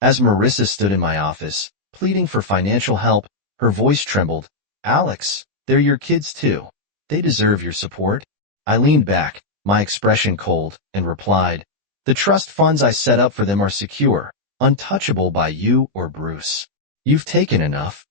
As Marissa stood in my office, pleading for financial help, her voice trembled. Alex, they're your kids too. They deserve your support. I leaned back, my expression cold, and replied, the trust funds I set up for them are secure, untouchable by you or Bruce. You've taken enough.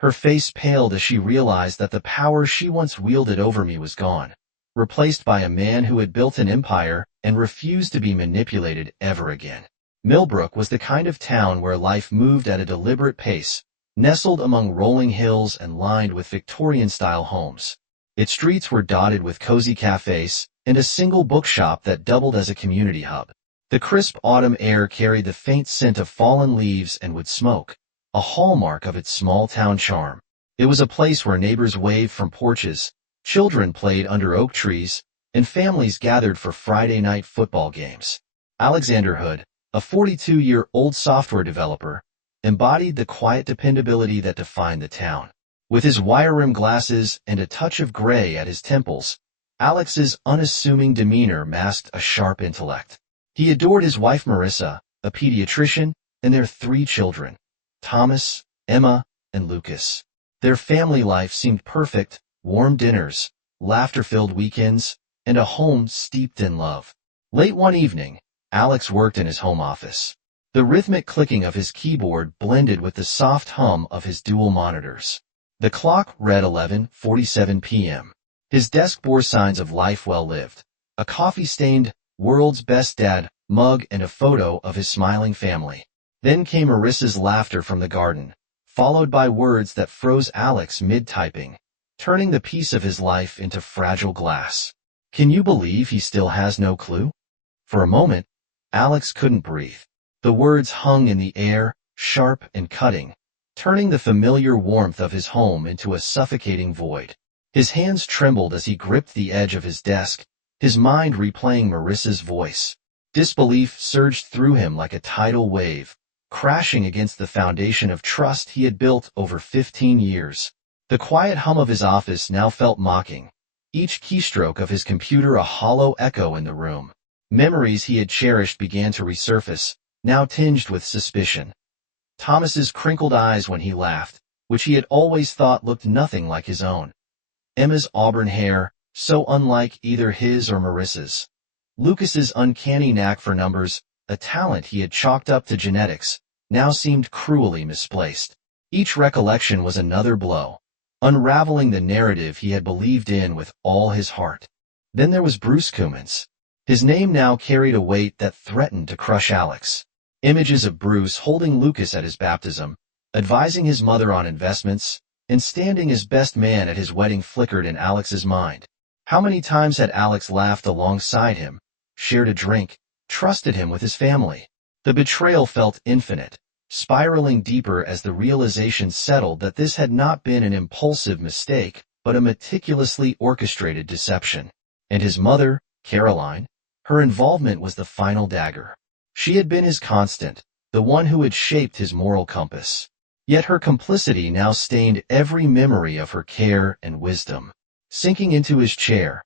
Her face paled as she realized that the power she once wielded over me was gone, replaced by a man who had built an empire and refused to be manipulated ever again. Millbrook was the kind of town where life moved at a deliberate pace, nestled among rolling hills and lined with Victorian-style homes. Its streets were dotted with cozy cafes and a single bookshop that doubled as a community hub. The crisp autumn air carried the faint scent of fallen leaves and wood smoke, a hallmark of its small-town charm. It was a place where neighbors waved from porches, children played under oak trees, and families gathered for Friday night football games. Alexander Hood, a 42-year-old software developer, embodied the quiet dependability that defined the town. With his wire-rimmed glasses and a touch of gray at his temples, Alex's unassuming demeanor masked a sharp intellect. He adored his wife Marissa, a pediatrician, and their 3 children, Thomas, Emma, and Lucas. Their family life seemed perfect: warm dinners, laughter-filled weekends, and a home steeped in love. Late one evening, Alex worked in his home office. The rhythmic clicking of his keyboard blended with the soft hum of his dual monitors. The clock read 11:47 p.m. His desk bore signs of life well lived: a coffee-stained "World's Best Dad" mug and a photo of his smiling family. Then came Marissa's laughter from the garden, followed by words that froze Alex mid-typing, turning the piece of his life into fragile glass. Can you believe he still has no clue? For a moment, Alex couldn't breathe. The words hung in the air, sharp and cutting, turning the familiar warmth of his home into a suffocating void. His hands trembled as he gripped the edge of his desk, his mind replaying Marissa's voice. Disbelief surged through him like a tidal wave, crashing against the foundation of trust he had built over 15 years. The quiet hum of his office now felt mocking, each keystroke of his computer a hollow echo in the room. Memories he had cherished began to resurface, now tinged with suspicion. Thomas's crinkled eyes when he laughed, which he had always thought looked nothing like his own. Emma's auburn hair, so unlike either his or Marissa's. Lucas's uncanny knack for numbers, a talent he had chalked up to genetics, now seemed cruelly misplaced. Each recollection was another blow, unraveling the narrative he had believed in with all his heart. Then there was Bruce Cumins. His name now carried a weight that threatened to crush Alex. Images of Bruce holding Lucas at his baptism, advising his mother on investments, and standing as best man at his wedding flickered in Alex's mind. How many times had Alex laughed alongside him, shared a drink, trusted him with his family? The betrayal felt infinite, spiraling deeper as the realization settled that this had not been an impulsive mistake, but a meticulously orchestrated deception. And his mother, Caroline, her involvement was the final dagger. She had been his constant, the one who had shaped his moral compass. Yet her complicity now stained every memory of her care and wisdom. Sinking into his chair,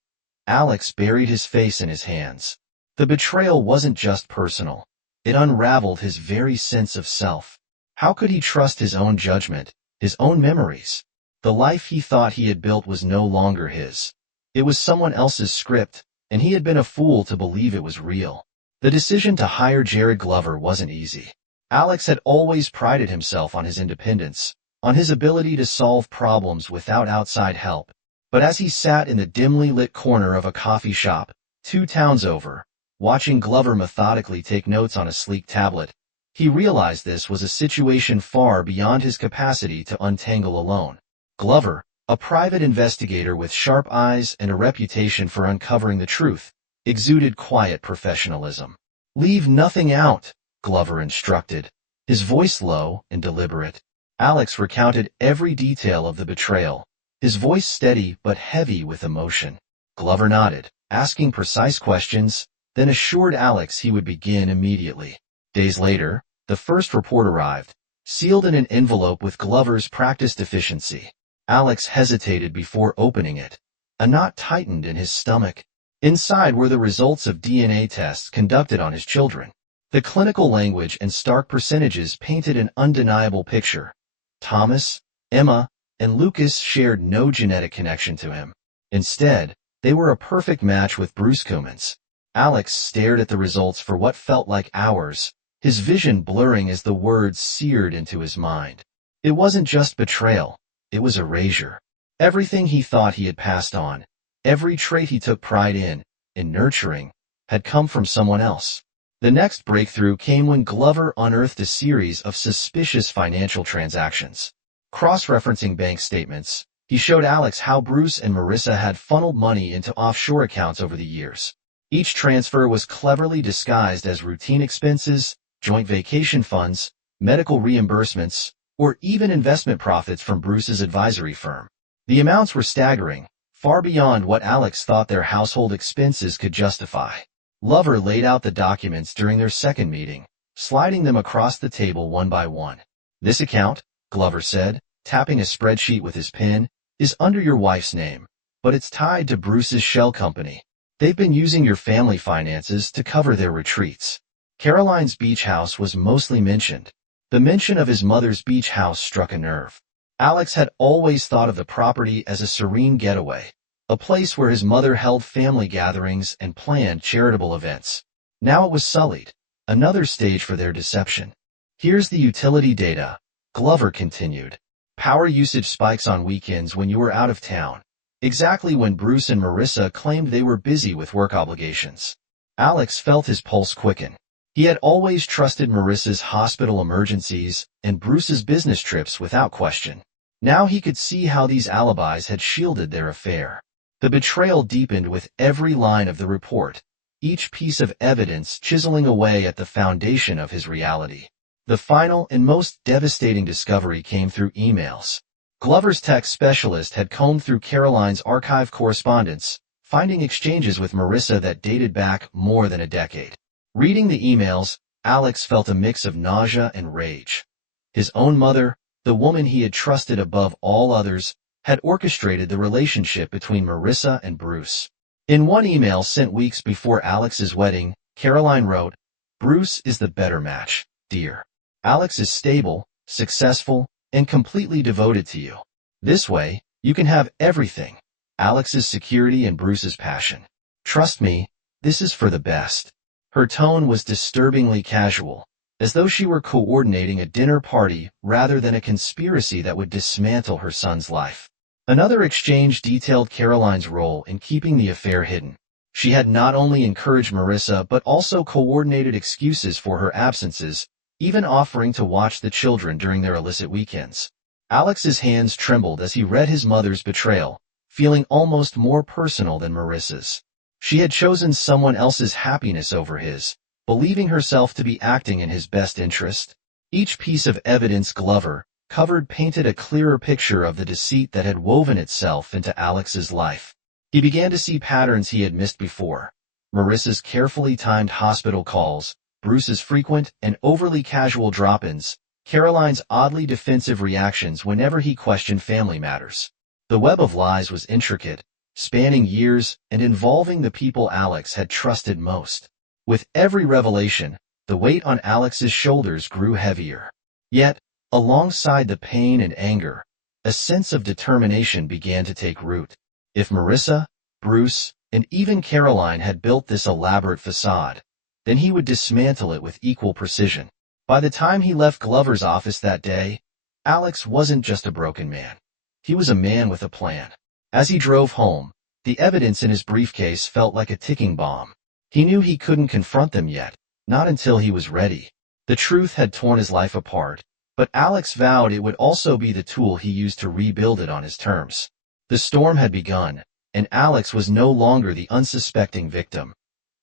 Alex buried his face in his hands. The betrayal wasn't just personal. It unraveled his very sense of self. How could he trust his own judgment, his own memories? The life he thought he had built was no longer his. It was someone else's script, and he had been a fool to believe it was real. The decision to hire Jared Glover wasn't easy. Alex had always prided himself on his independence, on his ability to solve problems without outside help. But as he sat in the dimly lit corner of a coffee shop, 2 towns over, watching Glover methodically take notes on a sleek tablet, he realized this was a situation far beyond his capacity to untangle alone. Glover, a private investigator with sharp eyes and a reputation for uncovering the truth, exuded quiet professionalism. "Leave nothing out," Glover instructed, his voice low and deliberate. Alex recounted every detail of the betrayal, his voice steady but heavy with emotion. Glover nodded, asking precise questions, then assured Alex he would begin immediately. Days later, the first report arrived, sealed in an envelope with Glover's practice deficiency. Alex hesitated before opening it. A knot tightened in his stomach. Inside were the results of DNA tests conducted on his children. The clinical language and stark percentages painted an undeniable picture. Thomas, Emma, and Lucas shared no genetic connection to him. Instead, they were a perfect match with Bruce Cumans. Alex stared at the results for what felt like hours, his vision blurring as the words seared into his mind. It wasn't just betrayal, it was erasure. Everything he thought he had passed on, every trait he took pride in nurturing, had come from someone else. The next breakthrough came when Glover unearthed a series of suspicious financial transactions. Cross-referencing bank statements, he showed Alex how Bruce and Marissa had funneled money into offshore accounts over the years. Each transfer was cleverly disguised as routine expenses, joint vacation funds, medical reimbursements, or even investment profits from Bruce's advisory firm. The amounts were staggering, far beyond what Alex thought their household expenses could justify. Glover laid out the documents during their second meeting, sliding them across the table one by one. "This account," Glover said, tapping a spreadsheet with his pen, "is under your wife's name, but it's tied to Bruce's shell company. They've been using your family finances to cover their retreats." Caroline's beach house was mostly mentioned. The mention of his mother's beach house struck a nerve. Alex had always thought of the property as a serene getaway, a place where his mother held family gatherings and planned charitable events. Now it was sullied, another stage for their deception. "Here's the utility data," Glover continued. "Power usage spikes on weekends when you were out of town, exactly when Bruce and Marissa claimed they were busy with work obligations." Alex felt his pulse quicken. He had always trusted Marissa's hospital emergencies and Bruce's business trips without question. Now he could see how these alibis had shielded their affair. The betrayal deepened with every line of the report, each piece of evidence chiseling away at the foundation of his reality. The final and most devastating discovery came through emails. Glover's tech specialist had combed through Caroline's archive correspondence, finding exchanges with Marissa that dated back more than a decade. Reading the emails, Alex felt a mix of nausea and rage. His own mother, the woman he had trusted above all others, had orchestrated the relationship between Marissa and Bruce. In one email sent weeks before Alex's wedding, Caroline wrote, "Bruce is the better match, dear. Alex is stable, successful, and completely devoted to you. This way, you can have everything, Alex's security and Bruce's passion. Trust me, this is for the best." Her tone was disturbingly casual, as though she were coordinating a dinner party rather than a conspiracy that would dismantle her son's life. Another exchange detailed Caroline's role in keeping the affair hidden. She had not only encouraged Marissa but also coordinated excuses for her absences, even offering to watch the children during their illicit weekends. Alex's hands trembled as he read his mother's betrayal, feeling almost more personal than Marissa's. She had chosen someone else's happiness over his, believing herself to be acting in his best interest. Each piece of evidence Glover covered painted a clearer picture of the deceit that had woven itself into Alex's life. He began to see patterns he had missed before. Marissa's carefully timed hospital calls, Bruce's frequent and overly casual drop-ins, Caroline's oddly defensive reactions whenever he questioned family matters. The web of lies was intricate, spanning years and involving the people Alex had trusted most. With every revelation, the weight on Alex's shoulders grew heavier. Yet, alongside the pain and anger, a sense of determination began to take root. If Marissa, Bruce, and even Caroline had built this elaborate facade, then he would dismantle it with equal precision. By the time he left Glover's office that day, Alex wasn't just a broken man. He was a man with a plan. As he drove home, the evidence in his briefcase felt like a ticking bomb. He knew he couldn't confront them yet, not until he was ready. The truth had torn his life apart, but Alex vowed it would also be the tool he used to rebuild it on his terms. The storm had begun, and Alex was no longer the unsuspecting victim.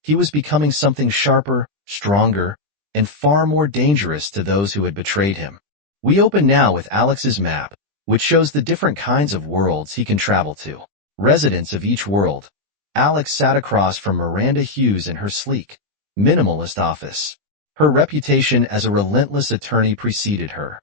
He was becoming something sharper, stronger, and far more dangerous to those who had betrayed him. We open now with Alex's map, which shows the different kinds of worlds he can travel to. Residents of each world. Alex sat across from Miranda Hughes in her sleek, minimalist office. Her reputation as a relentless attorney preceded her.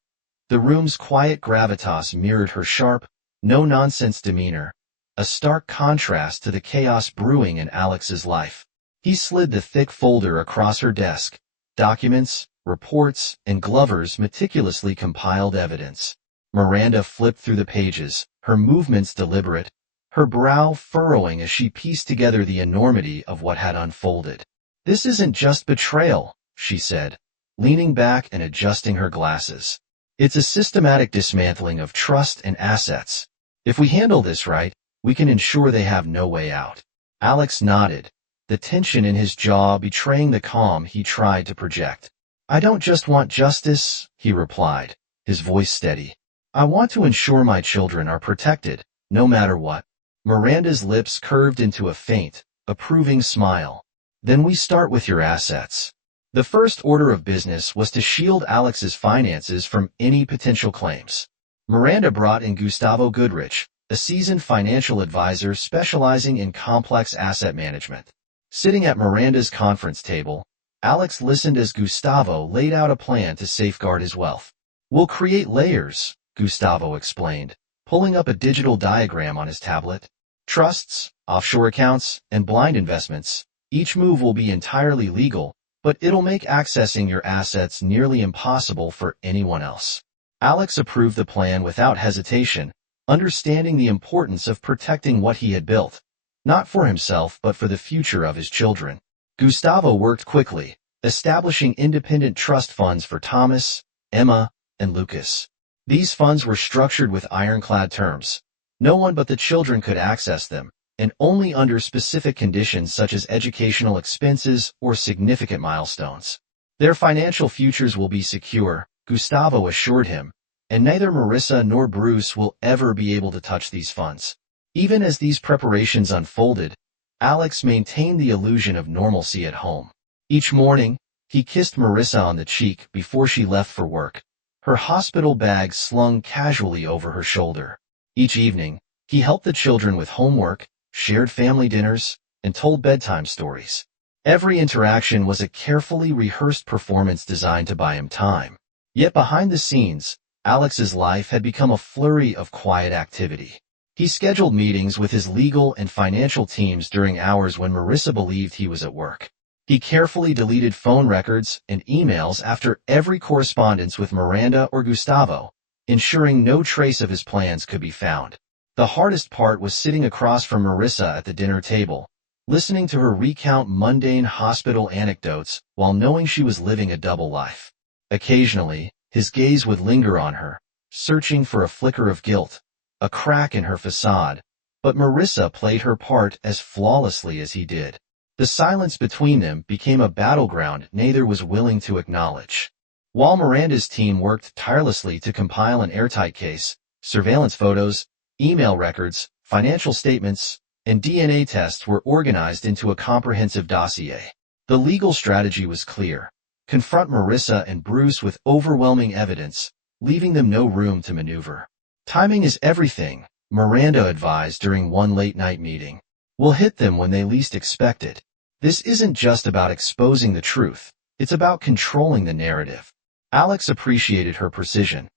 The room's quiet gravitas mirrored her sharp, no-nonsense demeanor, a stark contrast to the chaos brewing in Alex's life. He slid the thick folder across her desk, documents, reports, and Glover's meticulously compiled evidence. Miranda flipped through the pages, her movements deliberate, her brow furrowing as she pieced together the enormity of what had unfolded. "This isn't just betrayal," she said, leaning back and adjusting her glasses. "It's a systematic dismantling of trust and assets. If we handle this right, we can ensure they have no way out." Alex nodded, the tension in his jaw betraying the calm he tried to project. "I don't just want justice," he replied, his voice steady. "I want to ensure my children are protected, no matter what." Miranda's lips curved into a faint, approving smile. "Then we start with your assets." The first order of business was to shield Alex's finances from any potential claims. Miranda brought in Gustavo Goodrich, a seasoned financial advisor specializing in complex asset management. Sitting at Miranda's conference table, Alex listened as Gustavo laid out a plan to safeguard his wealth. "We'll create layers," Gustavo explained, pulling up a digital diagram on his tablet. "Trusts, offshore accounts, and blind investments. Each move will be entirely legal, but it'll make accessing your assets nearly impossible for anyone else." Alex approved the plan without hesitation, understanding the importance of protecting what he had built, not for himself but for the future of his children. Gustavo worked quickly, establishing independent trust funds for Thomas, Emma, and Lucas. These funds were structured with ironclad terms. No one but the children could access them, and only under specific conditions such as educational expenses or significant milestones. "Their financial futures will be secure," Gustavo assured him, "and neither Marissa nor Bruce will ever be able to touch these funds." Even as these preparations unfolded, Alex maintained the illusion of normalcy at home. Each morning, he kissed Marissa on the cheek before she left for work, her hospital bag slung casually over her shoulder. Each evening, he helped the children with homework, shared family dinners, and told bedtime stories. Every interaction was a carefully rehearsed performance designed to buy him time. Yet behind the scenes, Alex's life had become a flurry of quiet activity. He scheduled meetings with his legal and financial teams during hours when Marissa believed he was at work. He carefully deleted phone records and emails after every correspondence with Miranda or Gustavo, ensuring no trace of his plans could be found. The hardest part was sitting across from Marissa at the dinner table, listening to her recount mundane hospital anecdotes while knowing she was living a double life. Occasionally, his gaze would linger on her, searching for a flicker of guilt, a crack in her facade, but Marissa played her part as flawlessly as he did. The silence between them became a battleground neither was willing to acknowledge. While Miranda's team worked tirelessly to compile an airtight case, surveillance photos, email records, financial statements, and DNA tests were organized into a comprehensive dossier. The legal strategy was clear: confront Marissa and Bruce with overwhelming evidence, leaving them no room to maneuver. "Timing is everything," Miranda advised during one late-night meeting. "We'll hit them when they least expect it. This isn't just about exposing the truth, it's about controlling the narrative." Alex appreciated her precision.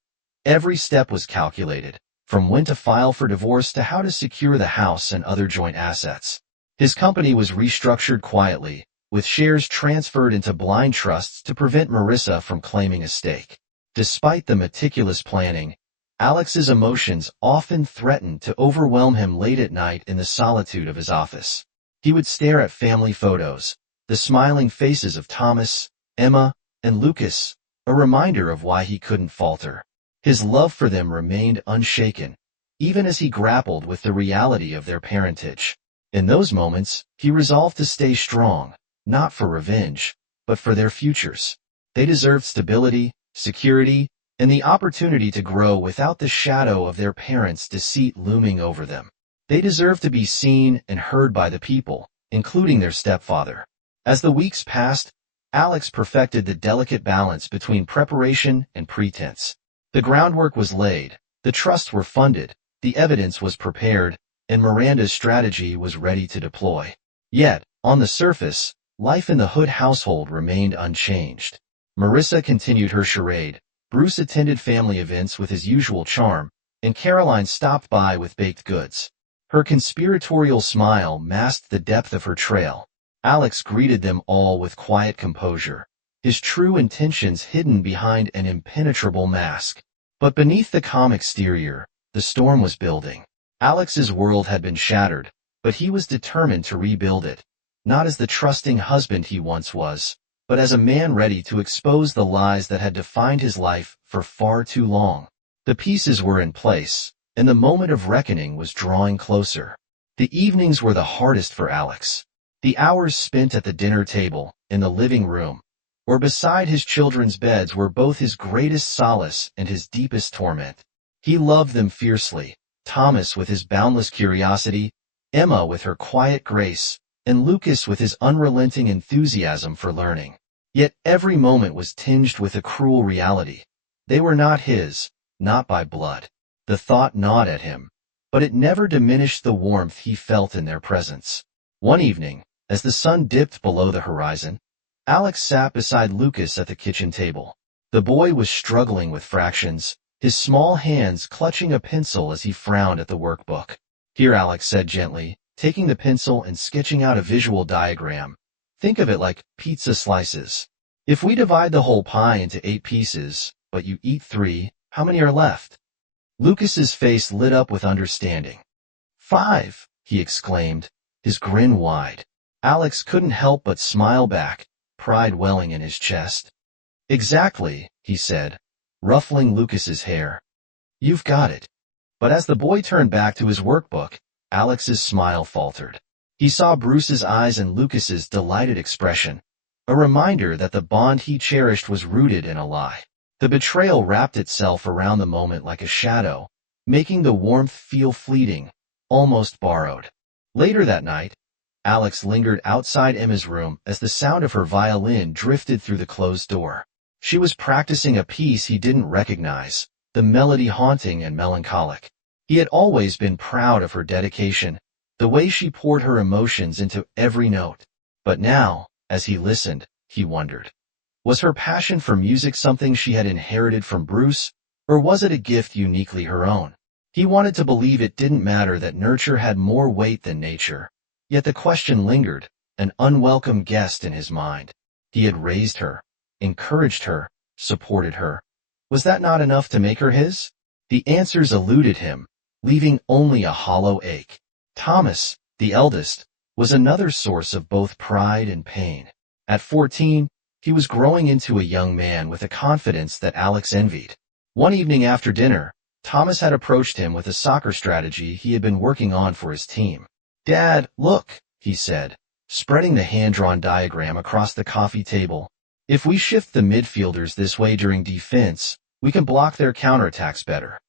Every step was calculated, from when to file for divorce to how to secure the house and other joint assets. His company was restructured quietly, with shares transferred into blind trusts to prevent Marissa from claiming a stake. Despite the meticulous planning, Alex's emotions often threatened to overwhelm him late at night in the solitude of his office. He would stare at family photos, the smiling faces of Thomas, Emma, and Lucas, a reminder of why he couldn't falter. His love for them remained unshaken, even as he grappled with the reality of their parentage. In those moments, he resolved to stay strong, not for revenge, but for their futures. They deserved stability, security, and the opportunity to grow without the shadow of their parents' deceit looming over them. They deserved to be seen and heard by the people, including their stepfather. As the weeks passed, Alex perfected the delicate balance between preparation and pretense. The groundwork was laid, the trusts were funded, the evidence was prepared, and Miranda's strategy was ready to deploy. Yet, on the surface, life in the Hood household remained unchanged. Marissa continued her charade, Bruce attended family events with his usual charm, and Caroline stopped by with baked goods. Her conspiratorial smile masked the depth of her trail. Alex greeted them all with quiet composure, his true intentions hidden behind an impenetrable mask. But beneath the calm exterior, the storm was building. Alex's world had been shattered, but he was determined to rebuild it, not as the trusting husband he once was, but as a man ready to expose the lies that had defined his life for far too long. The pieces were in place, and the moment of reckoning was drawing closer. The evenings were the hardest for Alex. The hours spent at the dinner table, in the living room, or beside his children's beds were both his greatest solace and his deepest torment. He loved them fiercely, Thomas with his boundless curiosity, Emma with her quiet grace, and Lucas with his unrelenting enthusiasm for learning. Yet every moment was tinged with a cruel reality. They were not his, not by blood. The thought gnawed at him, but it never diminished the warmth he felt in their presence. One evening, as the sun dipped below the horizon, Alex sat beside Lucas at the kitchen table. The boy was struggling with fractions, his small hands clutching a pencil as he frowned at the workbook. "Here," Alex said gently, taking the pencil and sketching out a visual diagram. "Think of it like pizza slices. If we divide the whole pie into 8 pieces, but you eat 3, how many are left?" Lucas's face lit up with understanding. "5," he exclaimed, his grin wide. Alex couldn't help but smile back, pride welling in his chest. "Exactly," he said, ruffling Lucas's hair. "You've got it." But as the boy turned back to his workbook, Alex's smile faltered. He saw Bruce's eyes and Lucas's delighted expression, a reminder that the bond he cherished was rooted in a lie. The betrayal wrapped itself around the moment like a shadow, making the warmth feel fleeting, almost borrowed. Later that night, Alex lingered outside Emma's room as the sound of her violin drifted through the closed door. She was practicing a piece he didn't recognize, the melody haunting and melancholic. He had always been proud of her dedication, the way she poured her emotions into every note. But now, as he listened, he wondered. Was her passion for music something she had inherited from Bruce, or was it a gift uniquely her own? He wanted to believe it didn't matter, that nurture had more weight than nature. Yet the question lingered, an unwelcome guest in his mind. He had raised her, encouraged her, supported her. Was that not enough to make her his? The answers eluded him, leaving only a hollow ache. Thomas, the eldest, was another source of both pride and pain. At 14, he was growing into a young man with a confidence that Alex envied. One evening after dinner, Thomas had approached him with a soccer strategy he had been working on for his team. "Dad, look," he said, spreading the hand-drawn diagram across the coffee table. "If we shift the midfielders this way during defense, we can block their counterattacks better."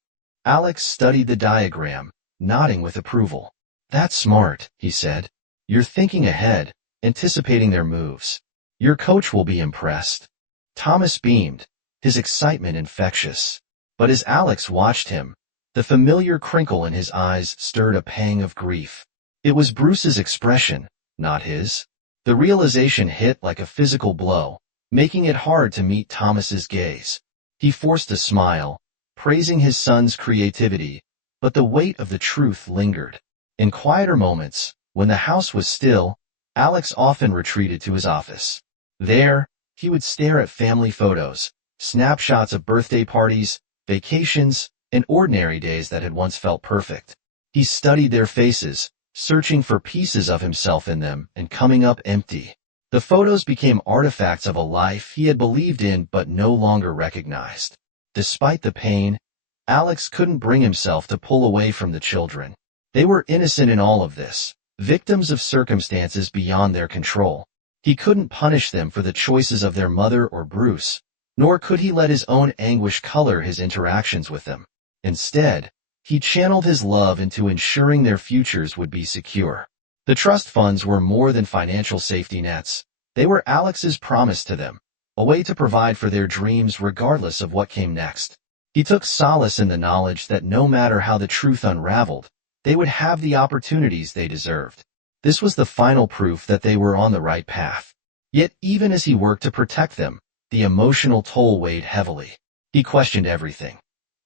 Alex studied the diagram, nodding with approval. "That's smart," he said. "You're thinking ahead, anticipating their moves. Your coach will be impressed." Thomas beamed, his excitement infectious. But as Alex watched him, the familiar crinkle in his eyes stirred a pang of grief. It was Bruce's expression, not his. The realization hit like a physical blow, making it hard to meet Thomas's gaze. He forced a smile, praising his son's creativity, but the weight of the truth lingered. In quieter moments, when the house was still, Alex often retreated to his office. There, he would stare at family photos, snapshots of birthday parties, vacations, and ordinary days that had once felt perfect. He studied their faces, searching for pieces of himself in them and coming up empty. The photos became artifacts of a life he had believed in but no longer recognized. Despite the pain, Alex couldn't bring himself to pull away from the children. They were innocent in all of this, victims of circumstances beyond their control. He couldn't punish them for the choices of their mother or Bruce, nor could he let his own anguish color his interactions with them. Instead, he channeled his love into ensuring their futures would be secure. The trust funds were more than financial safety nets. They were Alex's promise to them, a way to provide for their dreams regardless of what came next. He took solace in the knowledge that no matter how the truth unraveled, they would have the opportunities they deserved. This was the final proof that they were on the right path. Yet even as he worked to protect them, the emotional toll weighed heavily. He questioned everything.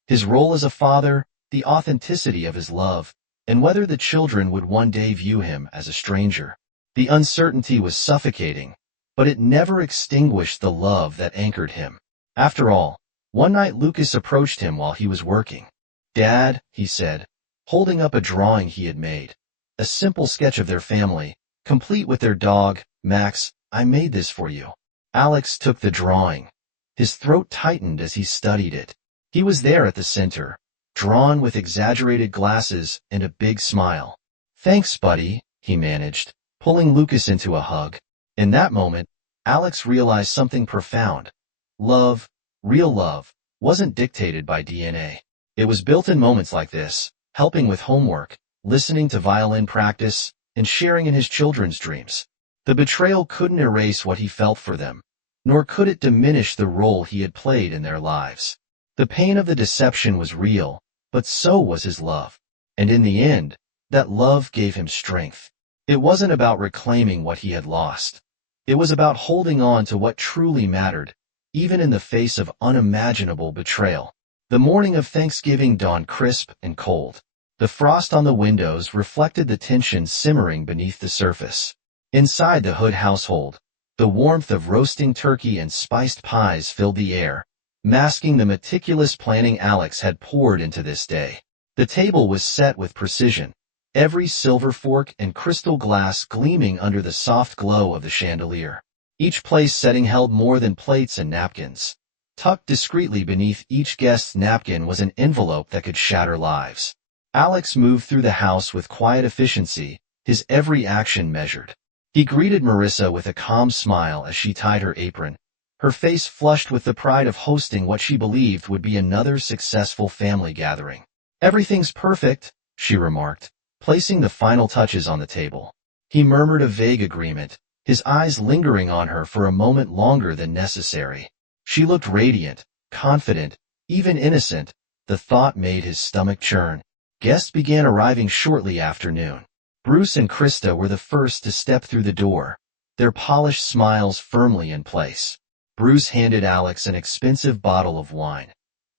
His role as a father, the authenticity of his love, and whether the children would one day view him as a stranger. The uncertainty was suffocating, but it never extinguished the love that anchored him. After all, one night Lucas approached him while he was working. "Dad," he said, holding up a drawing he had made. A simple sketch of their family, complete with their dog, Max. "I made this for you." Alex took the drawing. His throat tightened as he studied it. He was there at the center, drawn with exaggerated glasses and a big smile. "Thanks, buddy," he managed, pulling Lucas into a hug. In that moment, Alex realized something profound. Love, real love, wasn't dictated by DNA. It was built in moments like this, helping with homework, listening to violin practice, and sharing in his children's dreams. The betrayal couldn't erase what he felt for them, nor could it diminish the role he had played in their lives. The pain of the deception was real, but so was his love. And in the end, that love gave him strength. It wasn't about reclaiming what he had lost. It was about holding on to what truly mattered, even in the face of unimaginable betrayal. The morning of Thanksgiving dawned crisp and cold. The frost on the windows reflected the tension simmering beneath the surface. Inside the Hood household, the warmth of roasting turkey and spiced pies filled the air, masking the meticulous planning Alex had poured into this day. The table was set with precision, every silver fork and crystal glass gleaming under the soft glow of the chandelier. Each place setting held more than plates and napkins. Tucked discreetly beneath each guest's napkin was an envelope that could shatter lives. Alex moved through the house with quiet efficiency, his every action measured. He greeted Marissa with a calm smile as she tied her apron, her face flushed with the pride of hosting what she believed would be another successful family gathering. "Everything's perfect," she remarked, placing the final touches on the table. He murmured a vague agreement, his eyes lingering on her for a moment longer than necessary. She looked radiant, confident, even innocent. The thought made his stomach churn. Guests began arriving shortly after noon. Bruce and Krista were the first to step through the door, their polished smiles firmly in place. Bruce handed Alex an expensive bottle of wine,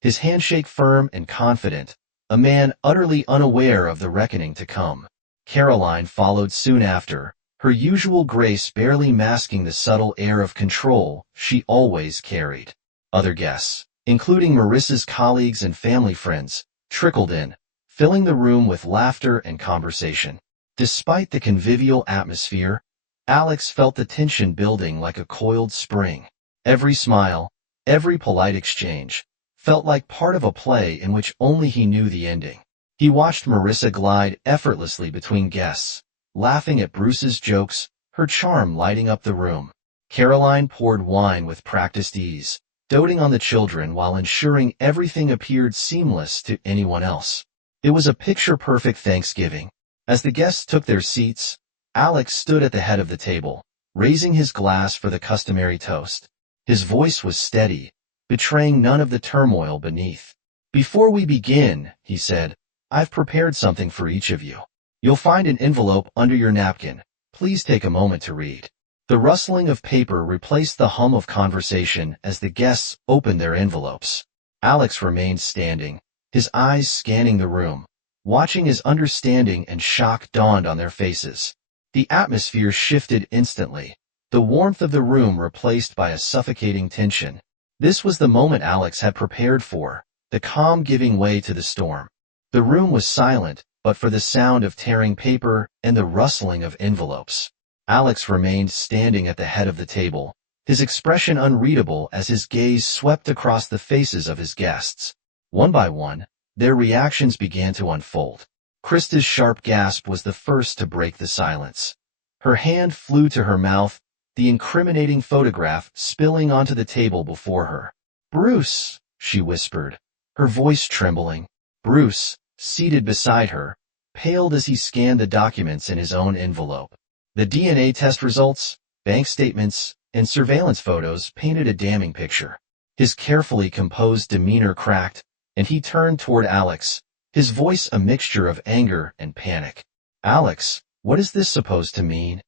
his handshake firm and confident, a man utterly unaware of the reckoning to come. Caroline followed soon after, her usual grace barely masking the subtle air of control she always carried. Other guests, including Marissa's colleagues and family friends, trickled in, filling the room with laughter and conversation. Despite the convivial atmosphere, Alex felt the tension building like a coiled spring. Every smile, every polite exchange, felt like part of a play in which only he knew the ending. He watched Marissa glide effortlessly between guests, laughing at Bruce's jokes, her charm lighting up the room. Caroline poured wine with practiced ease, doting on the children while ensuring everything appeared seamless to anyone else. It was a picture-perfect Thanksgiving. As the guests took their seats, Alex stood at the head of the table, raising his glass for the customary toast. His voice was steady, betraying none of the turmoil beneath. "Before we begin," he said, "I've prepared something for each of you. You'll find an envelope under your napkin. Please take a moment to read." The rustling of paper replaced the hum of conversation as the guests opened their envelopes. Alex remained standing, his eyes scanning the room, watching as understanding and shock dawned on their faces. The atmosphere shifted instantly, the warmth of the room replaced by a suffocating tension. This was the moment Alex had prepared for, the calm giving way to the storm. The room was silent, but for the sound of tearing paper and the rustling of envelopes. Alex remained standing at the head of the table, his expression unreadable as his gaze swept across the faces of his guests. One by one, their reactions began to unfold. Krista's sharp gasp was the first to break the silence. Her hand flew to her mouth, the incriminating photograph spilling onto the table before her. "Bruce," she whispered, her voice trembling. Bruce, seated beside her, paled as he scanned the documents in his own envelope. The DNA test results, bank statements, and surveillance photos painted a damning picture. His carefully composed demeanor cracked, and he turned toward Alex, his voice a mixture of anger and panic. "Alex, what is this supposed to mean?"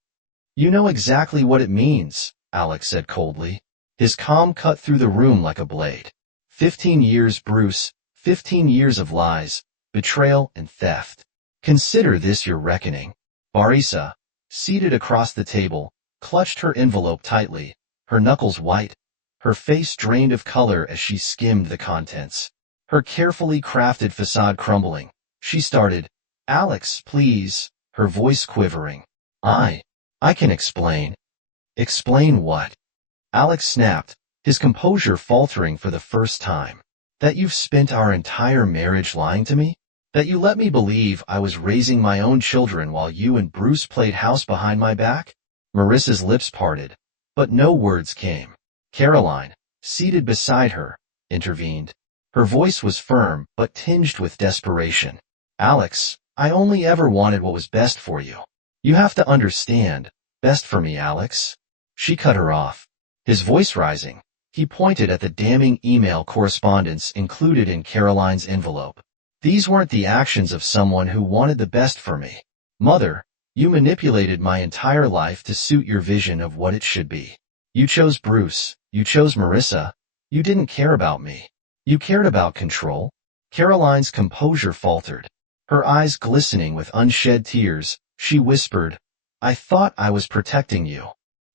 "You know exactly what it means," Alex said coldly. His calm cut through the room like a blade. 15 years, Bruce, 15 years of lies, betrayal, and theft. Consider this your reckoning. Barisa, seated across the table, clutched her envelope tightly, her knuckles white, her face drained of color as she skimmed the contents. Her carefully crafted facade crumbling. She started, "Alex, please," her voice quivering. I can explain." "Explain what?" Alex snapped, his composure faltering for the first time. "That you've spent our entire marriage lying to me? That you let me believe I was raising my own children while you and Bruce played house behind my back?" Marissa's lips parted, but no words came. Caroline, seated beside her, intervened. Her voice was firm but tinged with desperation. "Alex, I only ever wanted what was best for you. You have to understand, best for me, Alex." She cut her off. His voice rising, he pointed at the damning email correspondence included in Caroline's envelope. "These weren't the actions of someone who wanted the best for me. Mother, you manipulated my entire life to suit your vision of what it should be. You chose Bruce, you chose Marissa, you didn't care about me. You cared about control." Caroline's composure faltered. Her eyes glistening with unshed tears, she whispered, "I thought I was protecting you."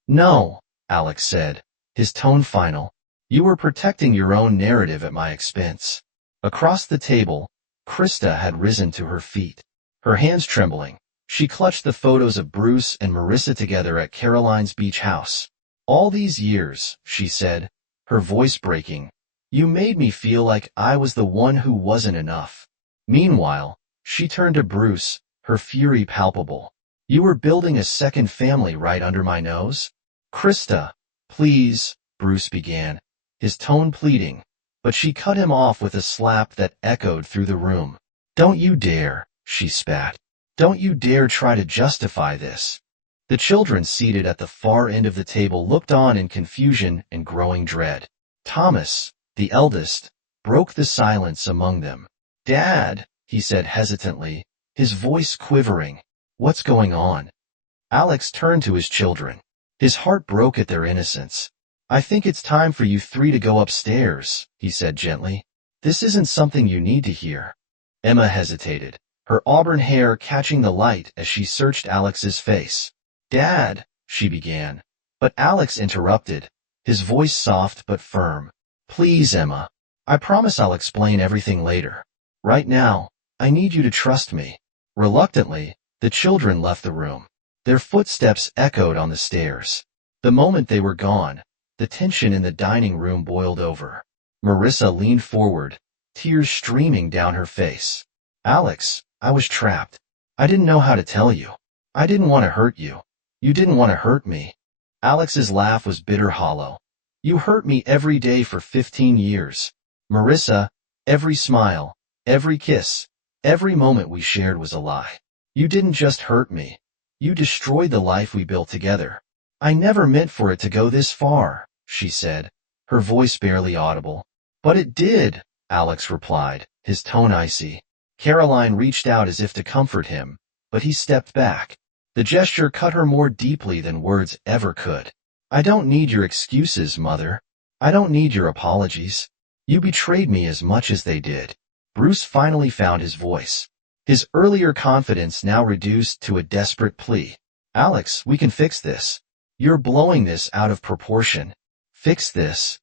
"No," Alex said, his tone final. "You were protecting your own narrative at my expense." Across the table, Krista had risen to her feet. Her hands trembling, she clutched the photos of Bruce and Marissa together at Caroline's beach house. "All these years," she said, her voice breaking, "you made me feel like I was the one who wasn't enough." Meanwhile, she turned to Bruce, her fury palpable. "You were building a second family right under my nose?" "Krista, please," Bruce began, his tone pleading, but she cut him off with a slap that echoed through the room. "Don't you dare," she spat. "Don't you dare try to justify this." The children seated at the far end of the table looked on in confusion and growing dread. Thomas, the eldest, broke the silence among them. "Dad," he said hesitantly, his voice quivering, "what's going on?" Alex turned to his children. His heart broke at their innocence. "I think it's time for you three to go upstairs," he said gently. "This isn't something you need to hear." Emma hesitated, her auburn hair catching the light as she searched Alex's face. "Dad," she began, but Alex interrupted, his voice soft but firm. "Please, Emma. I promise I'll explain everything later. Right now, I need you to trust me." Reluctantly, the children left the room. Their footsteps echoed on the stairs. The moment they were gone, the tension in the dining room boiled over. Marissa leaned forward, tears streaming down her face. "Alex, I was trapped. I didn't know how to tell you. I didn't want to hurt you. You didn't want to hurt me." Alex's laugh was bitter hollow. "You hurt me every day for 15 years. Marissa, every smile, every kiss, every moment we shared was a lie. You didn't just hurt me. You destroyed the life we built together. I never meant for it to go this far," she said, her voice barely audible. "But it did," Alex replied, his tone icy. Caroline reached out as if to comfort him, but he stepped back. The gesture cut her more deeply than words ever could. "I don't need your excuses, Mother. I don't need your apologies. You betrayed me as much as they did." Bruce finally found his voice. His earlier confidence now reduced to a desperate plea. "Alex, we can fix this. You're blowing this out of proportion. Fix this."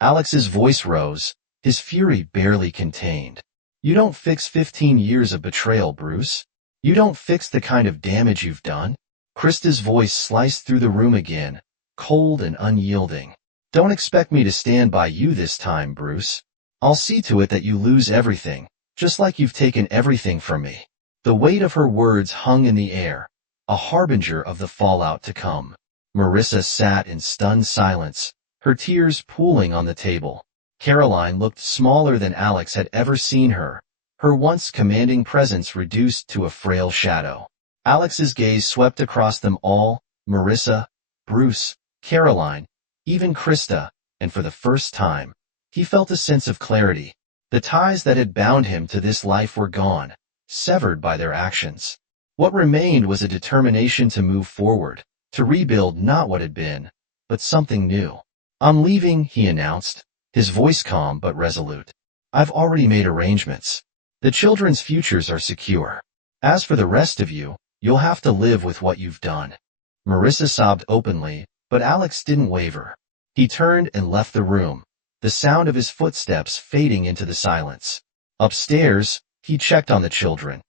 Alex's voice rose, his fury barely contained. "You don't fix 15 years of betrayal, Bruce. You don't fix the kind of damage you've done." Krista's voice sliced through the room again, cold and unyielding. "Don't expect me to stand by you this time, Bruce. I'll see to it that you lose everything, just like you've taken everything from me." The weight of her words hung in the air, a harbinger of the fallout to come. Marissa sat in stunned silence, her tears pooling on the table. Caroline looked smaller than Alex had ever seen her, her once commanding presence reduced to a frail shadow. Alex's gaze swept across them all, Marissa, Bruce, Caroline, even Krista, and for the first time, he felt a sense of clarity. The ties that had bound him to this life were gone, severed by their actions. What remained was a determination to move forward, to rebuild not what had been, but something new. "I'm leaving," he announced, his voice calm but resolute. "I've already made arrangements. The children's futures are secure. As for the rest of you, you'll have to live with what you've done." Marissa sobbed openly, but Alex didn't waver. He turned and left the room, the sound of his footsteps fading into the silence. Upstairs, he checked on the children,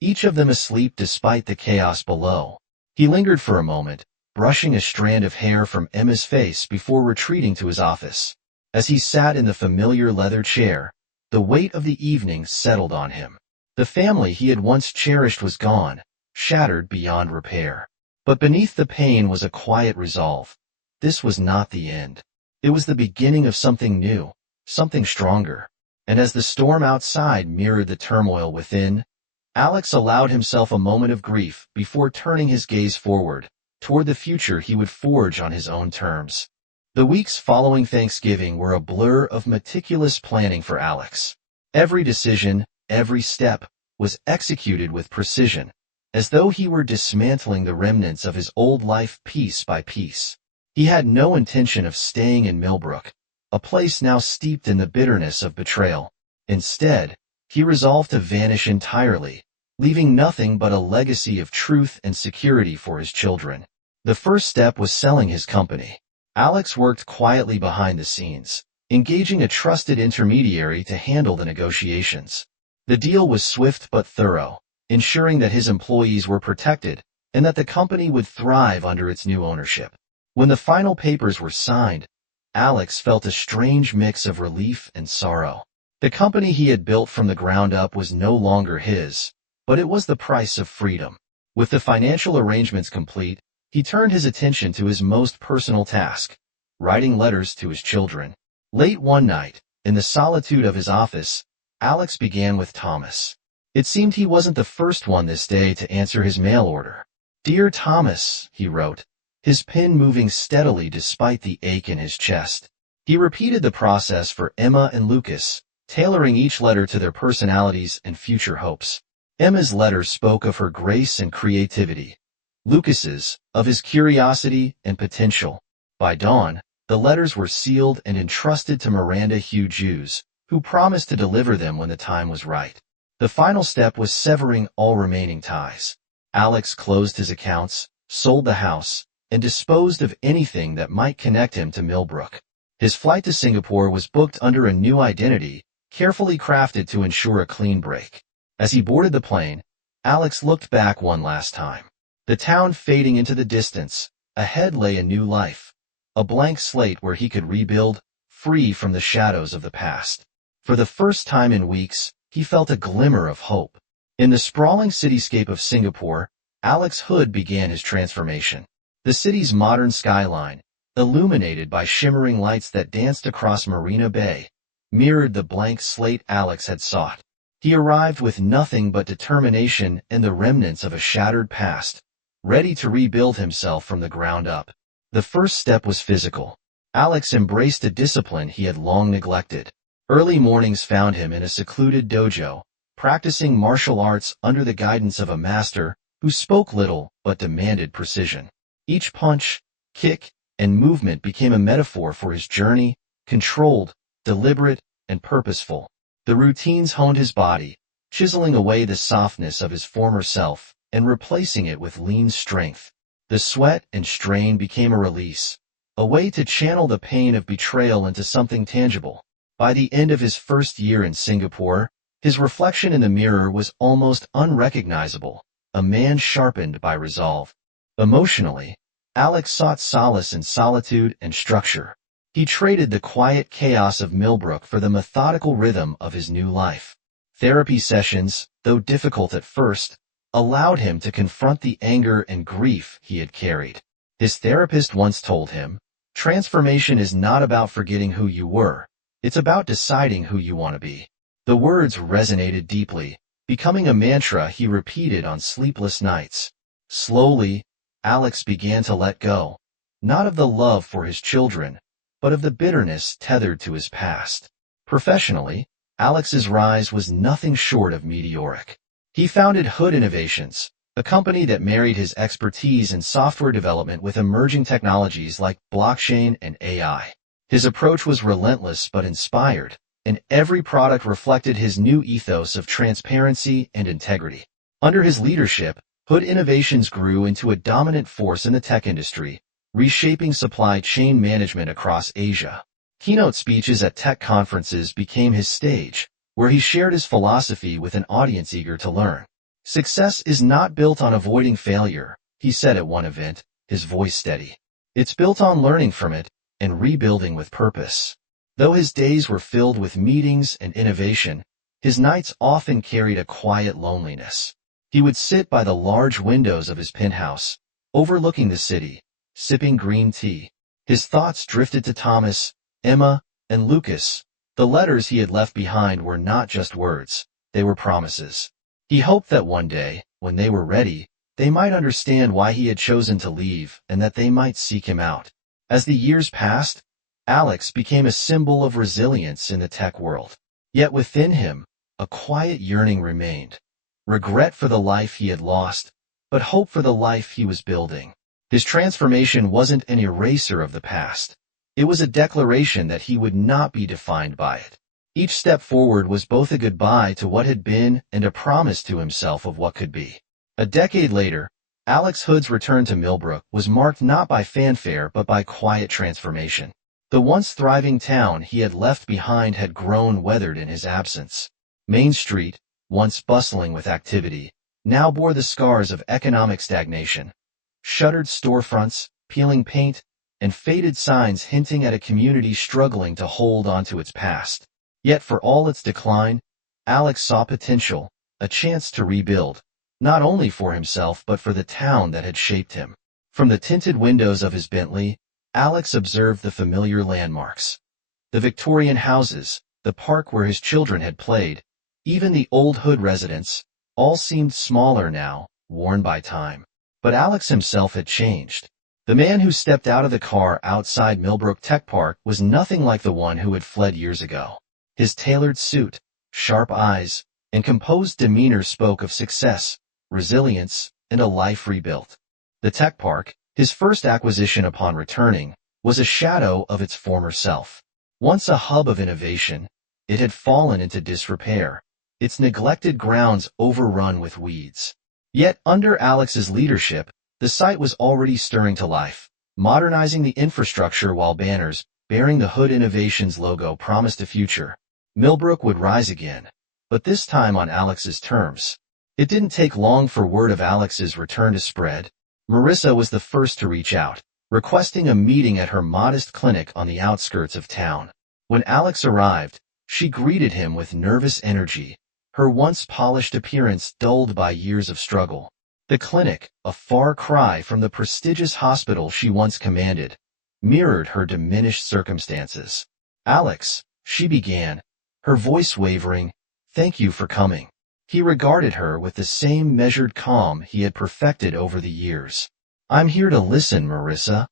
each of them asleep despite the chaos below. He lingered for a moment, brushing a strand of hair from Emma's face before retreating to his office. As he sat in the familiar leather chair, the weight of the evening settled on him. The family he had once cherished was gone, shattered beyond repair. But beneath the pain was a quiet resolve. This was not the end. It was the beginning of something new, something stronger. And as the storm outside mirrored the turmoil within, Alex allowed himself a moment of grief before turning his gaze forward, toward the future he would forge on his own terms. The weeks following Thanksgiving were a blur of meticulous planning for Alex. Every decision, every step, was executed with precision, as though he were dismantling the remnants of his old life piece by piece. He had no intention of staying in Millbrook, a place now steeped in the bitterness of betrayal. Instead, he resolved to vanish entirely, leaving nothing but a legacy of truth and security for his children. The first step was selling his company. Alex worked quietly behind the scenes, engaging a trusted intermediary to handle the negotiations. The deal was swift but thorough, ensuring that his employees were protected and that the company would thrive under its new ownership. When the final papers were signed, Alex felt a strange mix of relief and sorrow. The company he had built from the ground up was no longer his, but it was the price of freedom. With the financial arrangements complete, he turned his attention to his most personal task, writing letters to his children. Late one night, in the solitude of his office, Alex began with Thomas. It seemed he wasn't the first one this day to answer his mail order. "Dear Thomas," he wrote, his pen moving steadily despite the ache in his chest. He repeated the process for Emma and Lucas, tailoring each letter to their personalities and future hopes. Emma's letter spoke of her grace and creativity. Lucas's, of his curiosity and potential. By dawn, the letters were sealed and entrusted to Miranda Hughes, who promised to deliver them when the time was right. The final step was severing all remaining ties. Alex closed his accounts, sold the house, and disposed of anything that might connect him to Millbrook. His flight to Singapore was booked under a new identity, carefully crafted to ensure a clean break. As he boarded the plane, Alex looked back one last time. The town fading into the distance, ahead lay a new life, a blank slate where he could rebuild, free from the shadows of the past. For the first time in weeks, he felt a glimmer of hope. In the sprawling cityscape of Singapore, Alex Hood began his transformation. The city's modern skyline, illuminated by shimmering lights that danced across Marina Bay, mirrored the blank slate Alex had sought. He arrived with nothing but determination and the remnants of a shattered past, ready to rebuild himself from the ground up. The first step was physical. Alex embraced a discipline he had long neglected. Early mornings found him in a secluded dojo, practicing martial arts under the guidance of a master who spoke little but demanded precision. Each punch, kick, and movement became a metaphor for his journey, controlled, deliberate, and purposeful. The routines honed his body, chiseling away the softness of his former self and replacing it with lean strength. The sweat and strain became a release, a way to channel the pain of betrayal into something tangible. By the end of his first year in Singapore, his reflection in the mirror was almost unrecognizable, a man sharpened by resolve. Emotionally, Alex sought solace in solitude and structure. He traded the quiet chaos of Millbrook for the methodical rhythm of his new life. Therapy sessions, though difficult at first, allowed him to confront the anger and grief he had carried. His therapist once told him, "Transformation is not about forgetting who you were, it's about deciding who you want to be." The words resonated deeply, becoming a mantra he repeated on sleepless nights. Slowly, Alex began to let go, not of the love for his children, but of the bitterness tethered to his past. Professionally, Alex's rise was nothing short of meteoric. He founded Hood Innovations, a company that married his expertise in software development with emerging technologies like blockchain and AI. His approach was relentless but inspired, and every product reflected his new ethos of transparency and integrity. Under his leadership, Hood Innovations grew into a dominant force in the tech industry, reshaping supply chain management across Asia. Keynote speeches at tech conferences became his stage, where he shared his philosophy with an audience eager to learn. Success is not built on avoiding failure, he said at one event, his voice steady. It's built on learning from it and rebuilding with purpose. Though his days were filled with meetings and innovation, his nights often carried a quiet loneliness. He would sit by the large windows of his penthouse, overlooking the city, sipping green tea. His thoughts drifted to Thomas, Emma, and Lucas. The letters he had left behind were not just words, they were promises. He hoped that one day, when they were ready, they might understand why he had chosen to leave and that they might seek him out. As the years passed, Alex became a symbol of resilience in the tech world. Yet within him, a quiet yearning remained. Regret for the life he had lost, but hope for the life he was building. His transformation wasn't an eraser of the past. It was a declaration that he would not be defined by it. Each step forward was both a goodbye to what had been and a promise to himself of what could be. A decade later, Alex Hood's return to Millbrook was marked not by fanfare but by quiet transformation. The once thriving town he had left behind had grown weathered in his absence. Main Street, once bustling with activity, now bore the scars of economic stagnation. Shuttered storefronts, peeling paint, and faded signs hinting at a community struggling to hold onto its past. Yet for all its decline, Alex saw potential, a chance to rebuild, not only for himself but for the town that had shaped him. From the tinted windows of his Bentley, Alex observed the familiar landmarks. The Victorian houses, the park where his children had played, even the old Hood residence, all seemed smaller now, worn by time. But Alex himself had changed. The man who stepped out of the car outside Millbrook Tech Park was nothing like the one who had fled years ago. His tailored suit, sharp eyes, and composed demeanor spoke of success, resilience, and a life rebuilt. The Tech Park, his first acquisition upon returning, was a shadow of its former self. Once a hub of innovation, it had fallen into disrepair, its neglected grounds overrun with weeds. Yet under Alex's leadership, the site was already stirring to life, modernizing the infrastructure while banners bearing the Hood Innovations logo promised a future. Millbrook would rise again, but this time on Alex's terms. It didn't take long for word of Alex's return to spread. Marissa was the first to reach out, requesting a meeting at her modest clinic on the outskirts of town. When Alex arrived, she greeted him with nervous energy, her once polished appearance dulled by years of struggle. The clinic, a far cry from the prestigious hospital she once commanded, mirrored her diminished circumstances. "Alex," she began, her voice wavering, "thank you for coming." He regarded her with the same measured calm he had perfected over the years. "I'm here to listen, Marissa."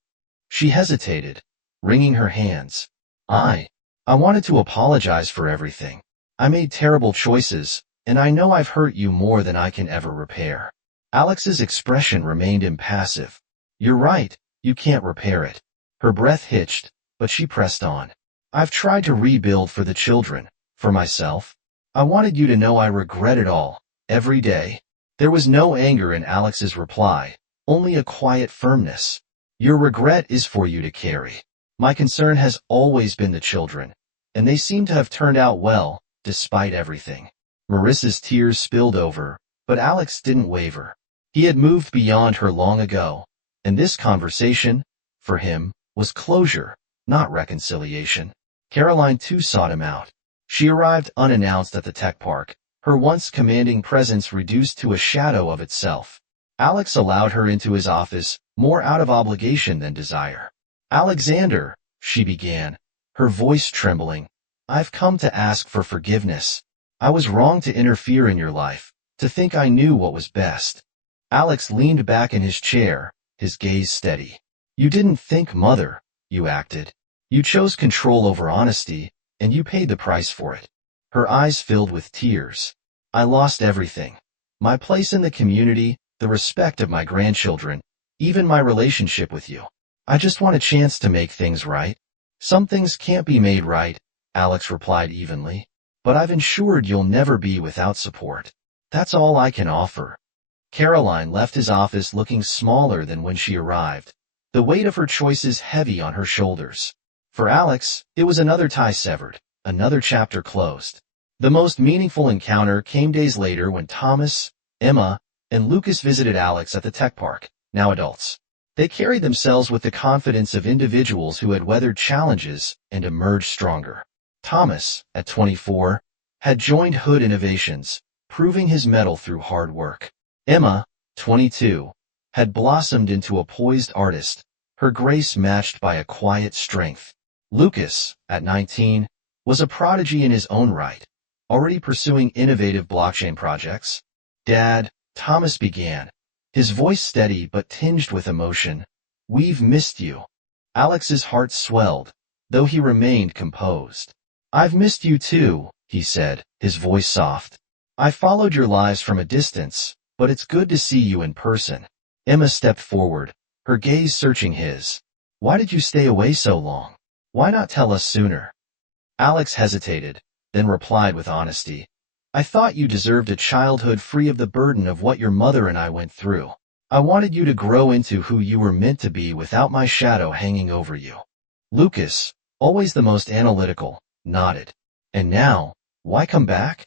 She hesitated, wringing her hands. I wanted to apologize for everything. I made terrible choices, and I know I've hurt you more than I can ever repair." Alex's expression remained impassive. "You're right, you can't repair it." Her breath hitched, but she pressed on. "I've tried to rebuild for the children, for myself. I wanted you to know I regret it all, every day." There was no anger in Alex's reply, only a quiet firmness. "Your regret is for you to carry. My concern has always been the children, and they seem to have turned out well, despite everything." Marissa's tears spilled over, but Alex didn't waver. He had moved beyond her long ago, and this conversation, for him, was closure, not reconciliation. Caroline too sought him out. She arrived unannounced at the tech park, her once commanding presence reduced to a shadow of itself. Alex allowed her into his office, more out of obligation than desire. "Alexander," she began, her voice trembling, "I've come to ask for forgiveness. I was wrong to interfere in your life, to think I knew what was best." Alex leaned back in his chair, his gaze steady. "You didn't think, Mother, you acted. You chose control over honesty, and you paid the price for it." Her eyes filled with tears. "I lost everything. My place in the community, the respect of my grandchildren, even my relationship with you. I just want a chance to make things right." "Some things can't be made right," Alex replied evenly. "But I've ensured you'll never be without support. That's all I can offer." Caroline left his office looking smaller than when she arrived, the weight of her choices heavy on her shoulders. For Alex, it was another tie severed, another chapter closed. The most meaningful encounter came days later when Thomas, Emma, and Lucas visited Alex at the tech park, now adults. They carried themselves with the confidence of individuals who had weathered challenges and emerged stronger. Thomas, at 24, had joined Hood Innovations, proving his mettle through hard work. Emma, 22, had blossomed into a poised artist, her grace matched by a quiet strength. Lucas, at 19, was a prodigy in his own right, already pursuing innovative blockchain projects. "Dad," Thomas began, his voice steady but tinged with emotion, "we've missed you." Alex's heart swelled, though he remained composed. "I've missed you too," he said, his voice soft. "I followed your lives from a distance, but it's good to see you in person." Emma stepped forward, her gaze searching his. "Why did you stay away so long? Why not tell us sooner?" Alex hesitated, then replied with honesty. "I thought you deserved a childhood free of the burden of what your mother and I went through. I wanted you to grow into who you were meant to be without my shadow hanging over you." Lucas, always the most analytical, nodded. "And now, why come back?"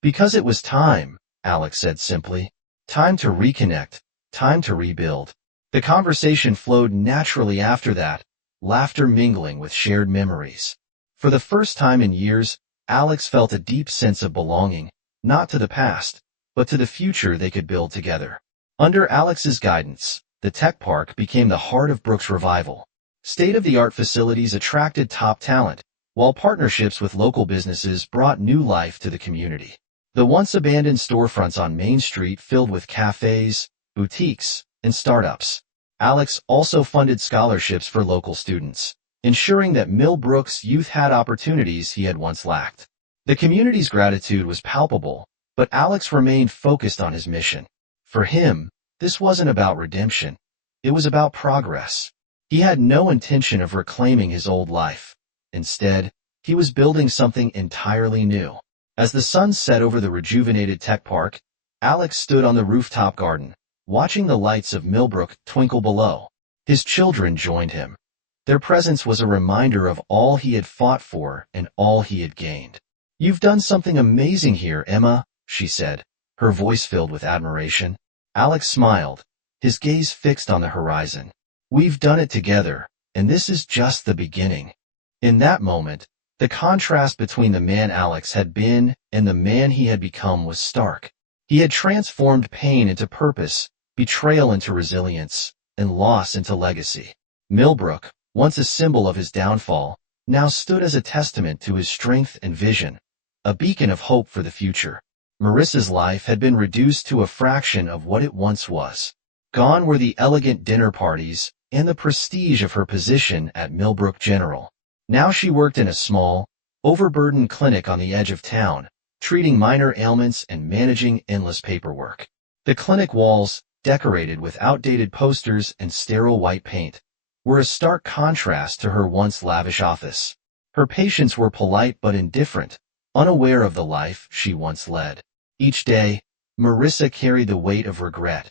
"Because it was time," Alex said simply. "Time to reconnect, time to rebuild." The conversation flowed naturally after that, laughter mingling with shared memories. For the first time in years, Alex felt a deep sense of belonging, not to the past, but to the future they could build together. Under Alex's guidance, the tech park became the heart of Brooks' revival. State-of-the-art facilities attracted top talent, while partnerships with local businesses brought new life to the community. The once abandoned storefronts on Main Street filled with cafes, boutiques, and startups. Alex also funded scholarships for local students, ensuring that Millbrook's youth had opportunities he had once lacked. The community's gratitude was palpable, but Alex remained focused on his mission. For him, this wasn't about redemption. It was about progress. He had no intention of reclaiming his old life. Instead, he was building something entirely new. As the sun set over the rejuvenated tech park, Alex stood on the rooftop garden, watching the lights of Millbrook twinkle below. His children joined him. Their presence was a reminder of all he had fought for and all he had gained. "You've done something amazing here, Emma," she said, her voice filled with admiration. Alex smiled, his gaze fixed on the horizon. "We've done it together, and this is just the beginning." In that moment, the contrast between the man Alex had been and the man he had become was stark. He had transformed pain into purpose, betrayal into resilience, and loss into legacy. Millbrook, once a symbol of his downfall, now stood as a testament to his strength and vision, a beacon of hope for the future. Marissa's life had been reduced to a fraction of what it once was. Gone were the elegant dinner parties and the prestige of her position at Millbrook General. Now she worked in a small, overburdened clinic on the edge of town, treating minor ailments and managing endless paperwork. The clinic walls, decorated with outdated posters and sterile white paint, were a stark contrast to her once lavish office. Her patients were polite but indifferent, unaware of the life she once led. Each day, Marissa carried the weight of regret.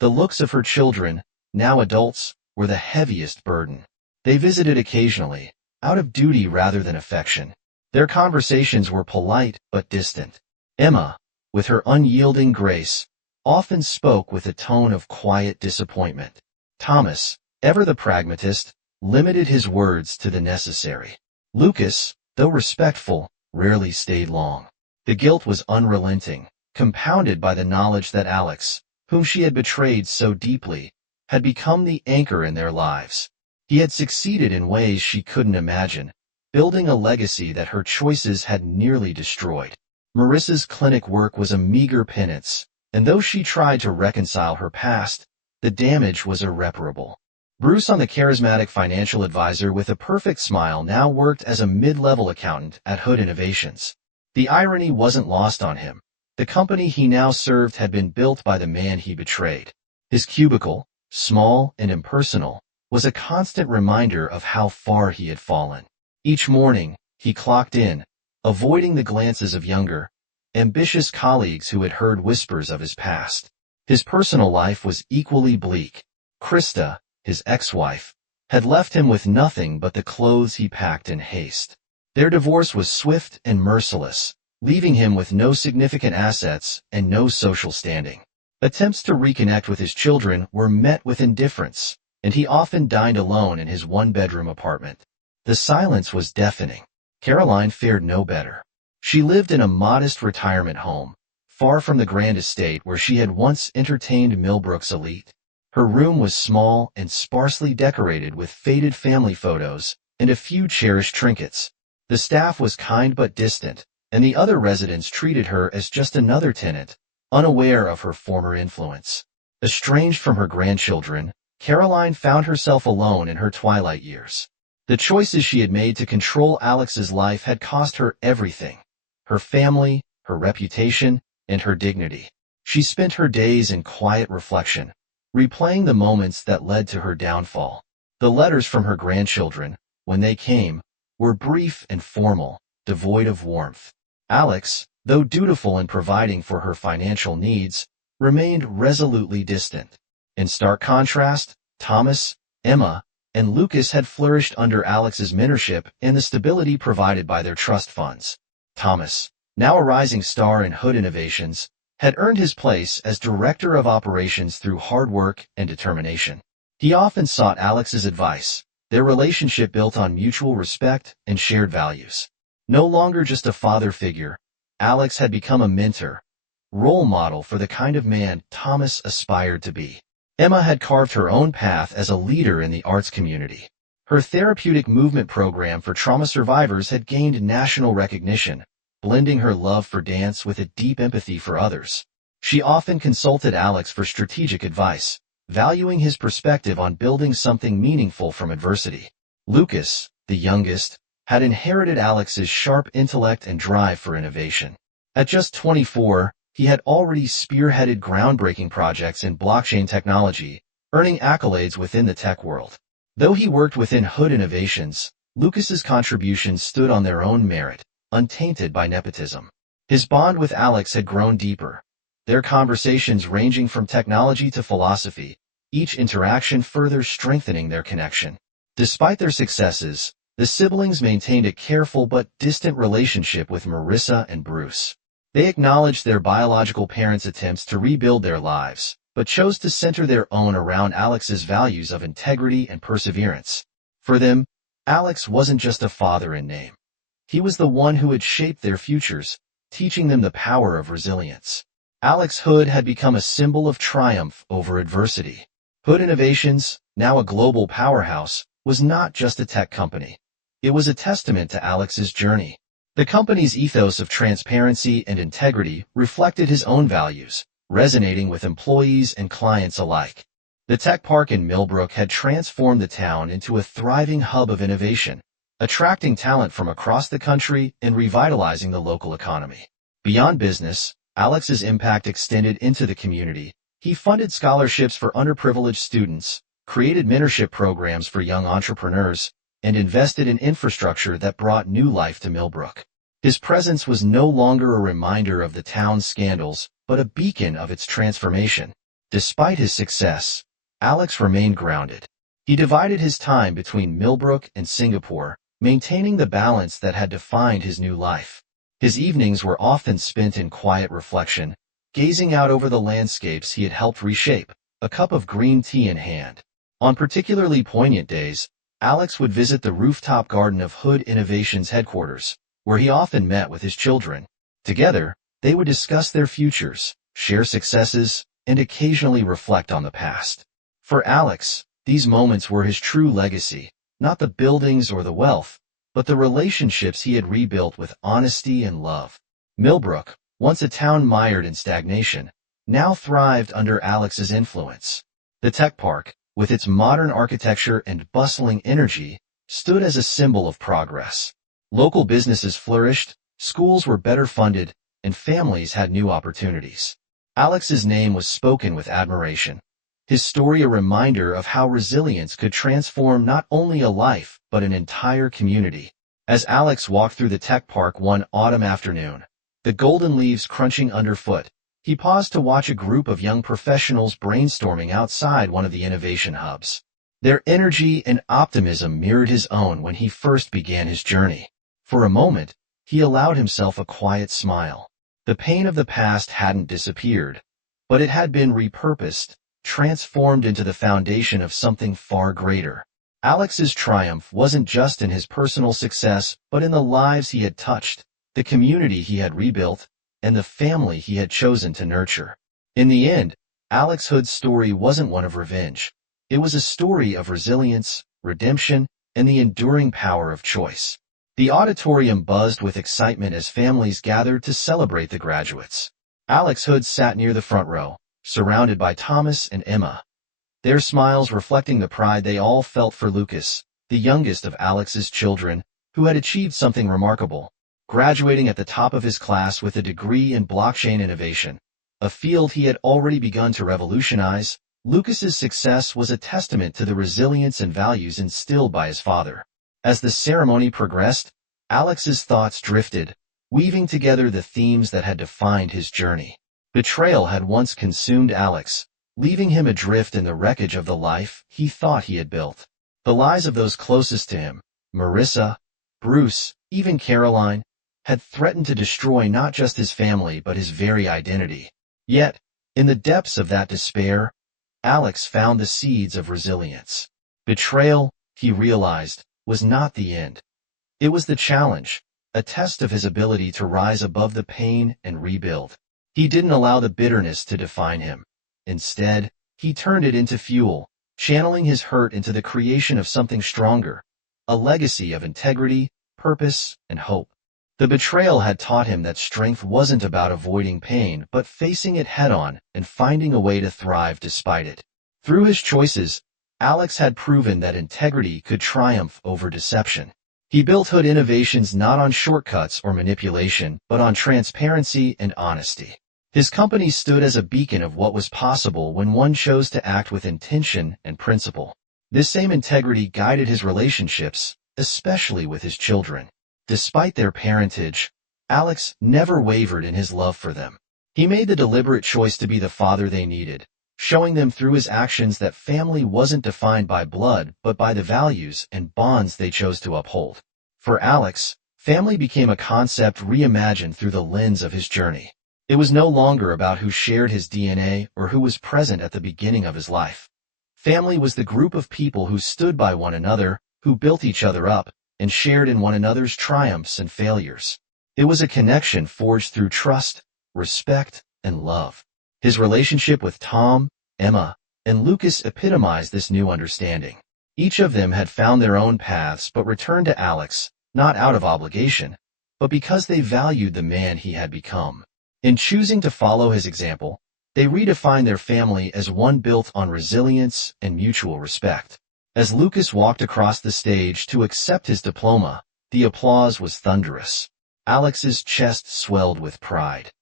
The looks of her children, now adults, were the heaviest burden. They visited occasionally, out of duty rather than affection. Their conversations were polite but distant. Emma, with her unyielding grace, often spoke with a tone of quiet disappointment. Thomas, ever the pragmatist, limited his words to the necessary. Lucas, though respectful, rarely stayed long. The guilt was unrelenting, compounded by the knowledge that Alex, whom she had betrayed so deeply, had become the anchor in their lives. He had succeeded in ways she couldn't imagine, building a legacy that her choices had nearly destroyed. Marissa's clinic work was a meager penance, and though she tried to reconcile her past, the damage was irreparable. Bruce, the charismatic financial advisor with a perfect smile, now worked as a mid-level accountant at Hood Innovations. The irony wasn't lost on him. The company he now served had been built by the man he betrayed. His cubicle, small and impersonal, was a constant reminder of how far he had fallen. Each morning, he clocked in, avoiding the glances of younger, ambitious colleagues who had heard whispers of his past. His personal life was equally bleak. Krista, his ex-wife, had left him with nothing but the clothes he packed in haste. Their divorce was swift and merciless, leaving him with no significant assets and no social standing. Attempts to reconnect with his children were met with indifference, and he often dined alone in his one-bedroom apartment. The silence was deafening. Caroline fared no better. She lived in a modest retirement home, far from the grand estate where she had once entertained Millbrook's elite. Her room was small and sparsely decorated with faded family photos and a few cherished trinkets. The staff was kind but distant, and the other residents treated her as just another tenant, unaware of her former influence. Estranged from her grandchildren, Caroline found herself alone in her twilight years. The choices she had made to control Alex's life had cost her everything: her family, her reputation, and her dignity. She spent her days in quiet reflection, replaying the moments that led to her downfall. The letters from her grandchildren, when they came, were brief and formal, devoid of warmth. Alex, though dutiful in providing for her financial needs, remained resolutely distant. In stark contrast, Thomas, Emma, and Lucas had flourished under Alex's mentorship and the stability provided by their trust funds. Thomas, now a rising star in Hood Innovations, had earned his place as director of operations through hard work and determination. He often sought Alex's advice, their relationship built on mutual respect and shared values. No longer just a father figure, Alex had become a mentor, role model for the kind of man Thomas aspired to be. Emma had carved her own path as a leader in the arts community. Her therapeutic movement program for trauma survivors had gained national recognition, blending her love for dance with a deep empathy for others. She often consulted Alex for strategic advice, valuing his perspective on building something meaningful from adversity. Lucas, the youngest, had inherited Alex's sharp intellect and drive for innovation. At just 24, he had already spearheaded groundbreaking projects in blockchain technology, earning accolades within the tech world. Though he worked within Hood Innovations, Lucas's contributions stood on their own merit, untainted by nepotism. His bond with Alex had grown deeper, their conversations ranging from technology to philosophy, each interaction further strengthening their connection. Despite their successes, the siblings maintained a careful but distant relationship with Marissa and Bruce. They acknowledged their biological parents' attempts to rebuild their lives, but chose to center their own around Alex's values of integrity and perseverance. For them, Alex wasn't just a father in name. He was the one who had shaped their futures, teaching them the power of resilience. Alex Hood had become a symbol of triumph over adversity. Hood Innovations, now a global powerhouse, was not just a tech company. It was a testament to Alex's journey. The company's ethos of transparency and integrity reflected his own values, resonating with employees and clients alike. The tech park in Millbrook had transformed the town into a thriving hub of innovation, attracting talent from across the country and revitalizing the local economy. Beyond business, Alex's impact extended into the community. He funded scholarships for underprivileged students, created mentorship programs for young entrepreneurs, and invested in infrastructure that brought new life to Millbrook. His presence was no longer a reminder of the town's scandals, but a beacon of its transformation. Despite his success, Alex remained grounded. He divided his time between Millbrook and Singapore, maintaining the balance that had defined his new life. His evenings were often spent in quiet reflection, gazing out over the landscapes he had helped reshape, a cup of green tea in hand. On particularly poignant days, Alex would visit the rooftop garden of Hood Innovations headquarters, where he often met with his children. Together, they would discuss their futures, share successes, and occasionally reflect on the past. For Alex, these moments were his true legacy, not the buildings or the wealth, but the relationships he had rebuilt with honesty and love. Millbrook, once a town mired in stagnation, now thrived under Alex's influence. The tech park, with its modern architecture and bustling energy, stood as a symbol of progress. Local businesses flourished, schools were better funded, and families had new opportunities. Alex's name was spoken with admiration, his story a reminder of how resilience could transform not only a life but an entire community. As Alex walked through the tech park one autumn afternoon, the golden leaves crunching underfoot, He paused to watch a group of young professionals brainstorming outside one of the innovation hubs. Their energy and optimism mirrored his own when he first began his journey. For a moment, he allowed himself a quiet smile. The pain of the past hadn't disappeared, but it had been repurposed, transformed into the foundation of something far greater. Alex's triumph wasn't just in his personal success, but in the lives he had touched, the community he had rebuilt, and the family he had chosen to nurture. In the end, Alex Hood's story wasn't one of revenge. It was a story of resilience, redemption, and the enduring power of choice. The auditorium buzzed with excitement as families gathered to celebrate the graduates. Alex Hood sat near the front row, surrounded by Thomas and Emma, their smiles reflecting the pride they all felt for Lucas, the youngest of Alex's children, who had achieved something remarkable, graduating at the top of his class with a degree in blockchain innovation, a field he had already begun to revolutionize. Lucas's success was a testament to the resilience and values instilled by his father. As the ceremony progressed, Alex's thoughts drifted, weaving together the themes that had defined his journey. Betrayal had once consumed Alex, leaving him adrift in the wreckage of the life he thought he had built. The lies of those closest to him, Marissa, Bruce, even Caroline, had threatened to destroy not just his family but his very identity. Yet, in the depths of that despair, Alex found the seeds of resilience. Betrayal, he realized, was not the end. It was the challenge, a test of his ability to rise above the pain and rebuild. He didn't allow the bitterness to define him. Instead, he turned it into fuel, channeling his hurt into the creation of something stronger, a legacy of integrity, purpose, and hope. The betrayal had taught him that strength wasn't about avoiding pain but facing it head-on and finding a way to thrive despite it. Through his choices, Alex had proven that integrity could triumph over deception. He built Hood Innovations not on shortcuts or manipulation, but on transparency and honesty. His company stood as a beacon of what was possible when one chose to act with intention and principle. This same integrity guided his relationships, especially with his children. Despite their parentage, Alex never wavered in his love for them. He made the deliberate choice to be the father they needed, showing them through his actions that family wasn't defined by blood but by the values and bonds they chose to uphold. For Alex, family became a concept reimagined through the lens of his journey. It was no longer about who shared his DNA or who was present at the beginning of his life. Family was the group of people who stood by one another, who built each other up, and shared in one another's triumphs and failures. It was a connection forged through trust, respect, and love. His relationship with Tom, Emma, and Lucas epitomized this new understanding. Each of them had found their own paths but returned to Alex, not out of obligation, but because they valued the man he had become. In choosing to follow his example, they redefined their family as one built on resilience and mutual respect. As Lucas walked across the stage to accept his diploma, the applause was thunderous. Alex's chest swelled with pride,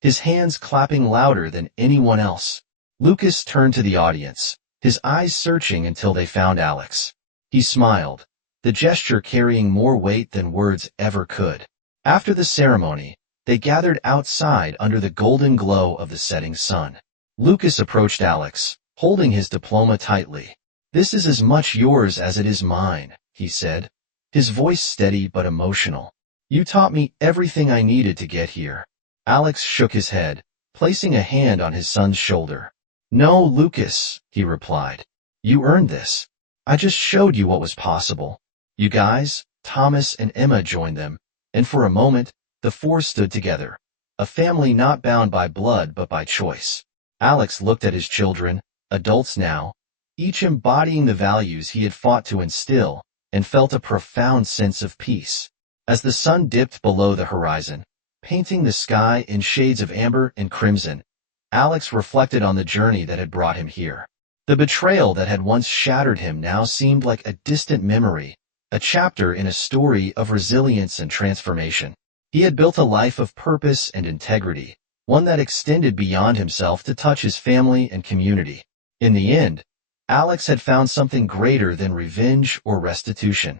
his hands clapping louder than anyone else. Lucas turned to the audience, his eyes searching until they found Alex. He smiled, the gesture carrying more weight than words ever could. After the ceremony, they gathered outside under the golden glow of the setting sun. Lucas approached Alex, holding his diploma tightly. "This is as much yours as it is mine," he said, his voice steady but emotional. "You taught me everything I needed to get here." Alex shook his head, placing a hand on his son's shoulder. "No, Lucas," he replied. "You earned this. I just showed you what was possible." You guys, Thomas and Emma joined them, and for a moment, the four stood together, a family not bound by blood but by choice. Alex looked at his children, adults now, each embodying the values he had fought to instill, and felt a profound sense of peace. As the sun dipped below the horizon, painting the sky in shades of amber and crimson, Alex reflected on the journey that had brought him here. The betrayal that had once shattered him now seemed like a distant memory, a chapter in a story of resilience and transformation. He had built a life of purpose and integrity, one that extended beyond himself to touch his family and community. In the end, Alex had found something greater than revenge or restitution.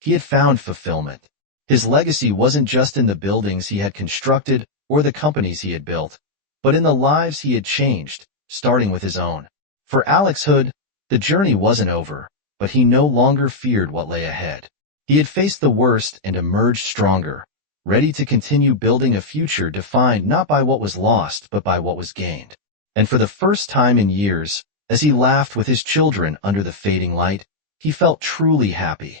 He had found fulfillment. His legacy wasn't just in the buildings he had constructed or the companies he had built, but in the lives he had changed, starting with his own. For Alex Hood, the journey wasn't over, but he no longer feared what lay ahead. He had faced the worst and emerged stronger, ready to continue building a future defined not by what was lost but by what was gained. And for the first time in years, as he laughed with his children under the fading light, he felt truly happy.